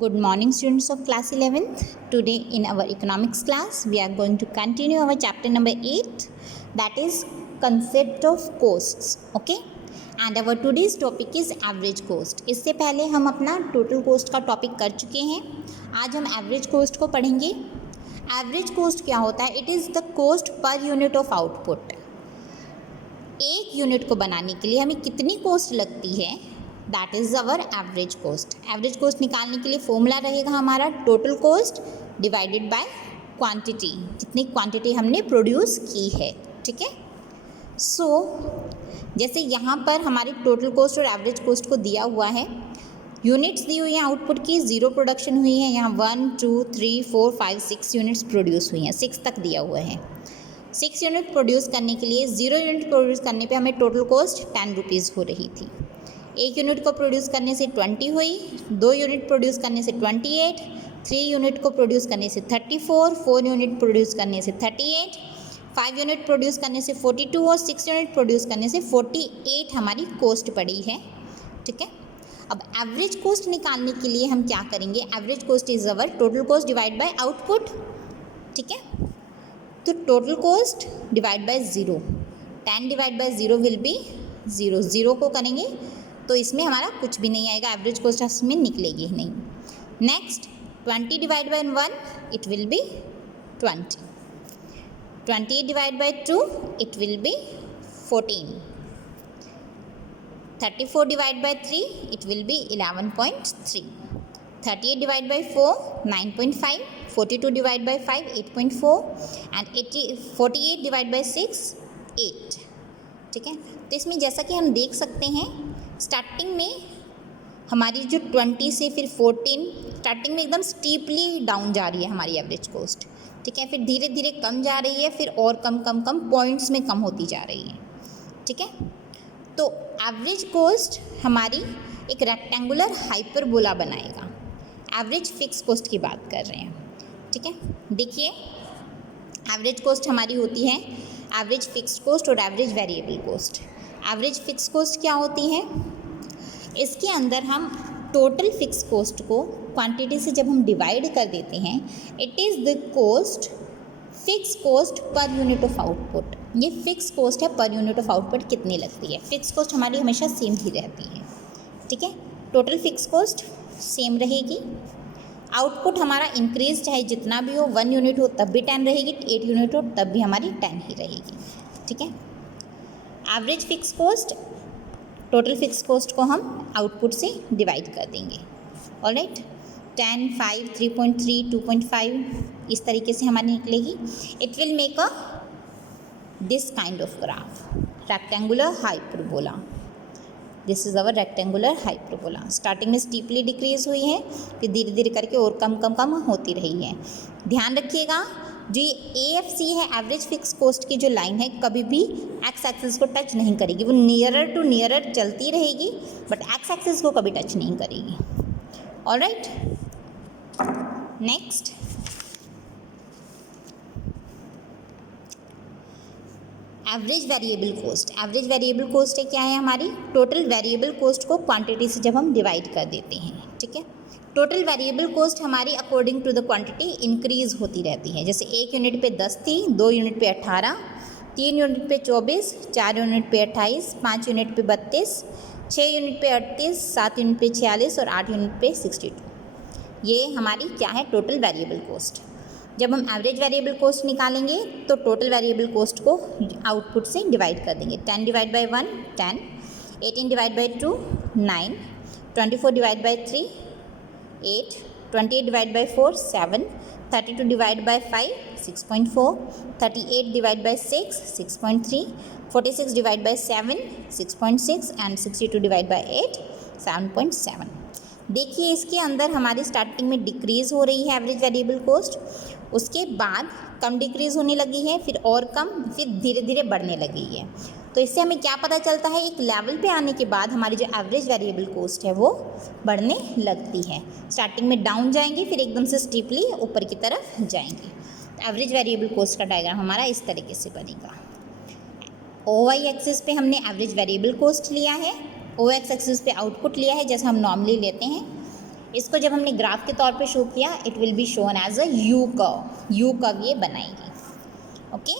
Good morning, students of class 11th. Today in our economics class, we are going to continue our chapter number 8, that is concept of costs. Okay, and our today's topic is average cost. इससे पहले हम अपना total cost का topic कर चुके हैं. आज हम average cost को पढ़ेंगे. Average cost क्या होता है? It is the cost per unit of output. एक यूनिट को बनाने के लिए हमें कितनी कॉस्ट लगती है, that is our average cost. Average cost निकालने के लिए फॉर्मूला रहेगा हमारा total cost divided by quantity, जितनी क्वांटिटी हमने प्रोड्यूस की है. ठीक है. सो जैसे यहाँ पर हमारी टोटल कोस्ट और एवरेज कोस्ट को दिया हुआ है, यूनिट्स दी हुई हैं आउटपुट की, 0 प्रोडक्शन हुई है, यहाँ 1 2 3 4 5 6 यूनिट्स प्रोड्यूस हुई हैं, 6 तक दिया हुआ है. 6 यूनिट प्रोड्यूस करने के लिए 0 यूनिट प्रोड्यूस करने पे हमें टोटल कॉस्ट 10 रुपीज़ हो रही थी. एक यूनिट को प्रोड्यूस करने से 20 हुई, 2 यूनिट प्रोड्यूस करने से 28, 3 यूनिट को प्रोड्यूस करने से 34, 4 यूनिट प्रोड्यूस करने से 38, 5 यूनिट प्रोड्यूस करने से 42 और 6 यूनिट प्रोड्यूस करने से 48 हमारी कॉस्ट पड़ी है. ठीक है. अब एवरेज कॉस्ट निकालने के लिए हम क्या करेंगे? Average cost is our total cost divide by output. ठीक है. तो total cost divide by 0, 10 divide by 0 will be 0. 0 को करेंगे तो इसमें हमारा कुछ भी नहीं आएगा, एवरेज कॉस्ट इसमें निकलेगी ही नहीं. Next 20 divide by 1 it will B 20. 28 divide by 2 it will B 14. 34 divide by 3 it will B 11.3. 38 divide by 4 9.5, 42 divide by 5 8.4 and 48 divide by 6 8. ठीक है. तो इसमें जैसा कि हम देख सकते हैं, स्टार्टिंग में हमारी जो 20 से फिर 14, स्टार्टिंग में एकदम स्टीपली डाउन जा रही है हमारी एवरेज कॉस्ट. ठीक है. फिर धीरे धीरे कम जा रही है, फिर और कम पॉइंट्स में कम होती जा रही है. ठीक है. तो एवरेज कॉस्ट हमारी एक रेक्टेंगुलर हाइपरबोला बनाएगा. एवरेज फिक्स कॉस्ट की बात कर रहे हैं. ठीक है. देखिए, एवरेज कॉस्ट हमारी होती है एवरेज फिक्स्ड कॉस्ट और average variable cost. Average fix cost क्या होती है? इसके अंदर हम टोटल फिक्स कॉस्ट को क्वांटिटी से जब हम डिवाइड कर देते हैं, it is the cost fix cost per unit of output. ये फिक्स कॉस्ट है, पर यूनिट ऑफ आउटपुट कितनी लगती है. फिक्स कॉस्ट हमारी हमेशा सेम ही रहती है. ठीक है. टोटल फिक्स कॉस्ट सेम रहेगी. आउटपुट हमारा इंक्रीज चाहे जितना भी हो, 1 यूनिट हो तब भी 10 रहेगी, 8 यूनिट हो तब भी हमारी 10 ही रहेगी. ठीक है. Average fix cost, total fix cost को हम आउटपुट से डिवाइड कर देंगे. ऑलराइट. 10 5 3.3 2.5 इस तरीके से हमारी निकलेगी. It will make a this kind of graph, rectangular hyperbola. This is our rectangular hyperbola. Starting में स्टीपली डिक्रीज हुई है, फिर धीरे धीरे करके और कम होती रही है. ध्यान रखिएगा, जो ये AFC है, एवरेज फिक्स कॉस्ट की जो लाइन है, कभी भी एक्स एक्सिस को टच नहीं करेगी. वो नियरर टू नियरर चलती रहेगी, बट एक्स एक्सिस को कभी टच नहीं करेगी. Alright. Next average variable cost. Average variable cost है क्या है? हमारी टोटल वेरिएबल कॉस्ट को क्वांटिटी से जब हम डिवाइड कर देते हैं. ठीक है. टोटल वेरिएबल कॉस्ट हमारी according to the quantity increase होती रहती है. जैसे 1 यूनिट पे 10 थी, 2 यूनिट पे 18, 3 यूनिट पे 24, 4 यूनिट पे 28, 5 यूनिट पे 32, 6 यूनिट पे 38, 7 यूनिट पे 46 और 8 यूनिट पे 62. ये हमारी क्या है? Total variable cost. जब हम एवरेज वेरिएबल कॉस्ट निकालेंगे तो टोटल वेरिएबल कॉस्ट को आउटपुट से डिवाइड कर देंगे. 10 divide by 1 10, 18 divide by 2 9, 24 divide by 3 8, 28 divide by 4 7, 32 divide by 5 6.4, 38 divide by 6 6.3, 46 divide by 7 6.6 and 62 divide by 8 7.7. देखिए, इसके अंदर हमारी स्टार्टिंग में डिक्रीज़ हो रही है एवरेज वेरिएबल कॉस्ट, उसके बाद कम डिक्रीज़ होने लगी है, फिर और कम, फिर धीरे धीरे बढ़ने लगी है. तो इससे हमें क्या पता चलता है? एक लेवल पे आने के बाद हमारी जो एवरेज वेरिएबल कॉस्ट है वो बढ़ने लगती है. स्टार्टिंग में डाउन जाएंगी, फिर एकदम से स्टीपली ऊपर की तरफ जाएंगी. तो एवरेज वेरिएबल कॉस्ट का डायग्राम हमारा इस तरीके से बनेगा. OY एक्सिस पे हमने एवरेज वेरिएबल कॉस्ट लिया है, OX एक्सिस पे आउटपुट लिया है जैसा हम नॉर्मली लेते हैं. इसको जब हमने ग्राफ के तौर पे शो किया it will be shown as a U curve ये बनाएगी. Okay.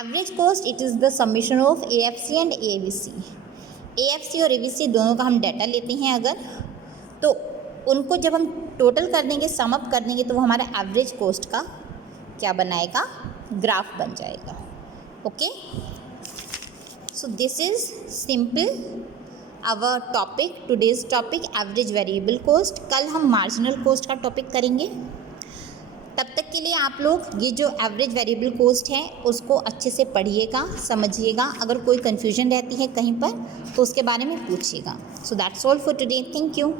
Average cost it is the summation of AFC and ABC. AFC और ABC दोनों का हम डाटा लेते हैं अगर, तो उनको जब हम टोटल कर देंगे, सम अप कर देंगे, तो वो हमारा एवरेज कॉस्ट का क्या बनाएगा, ग्राफ बन जाएगा. Okay. So this is simple our topic, today's topic average variable cost. कल हम मार्जिनल कॉस्ट का टॉपिक करेंगे. तब तक के लिए आप लोग ये जो एवरेज वेरिएबल कॉस्ट है उसको अच्छे से पढ़िएगा, समझिएगा. अगर कोई कन्फ्यूजन रहती है कहीं पर तो उसके बारे में पूछिएगा. So that's all for today. Thank you.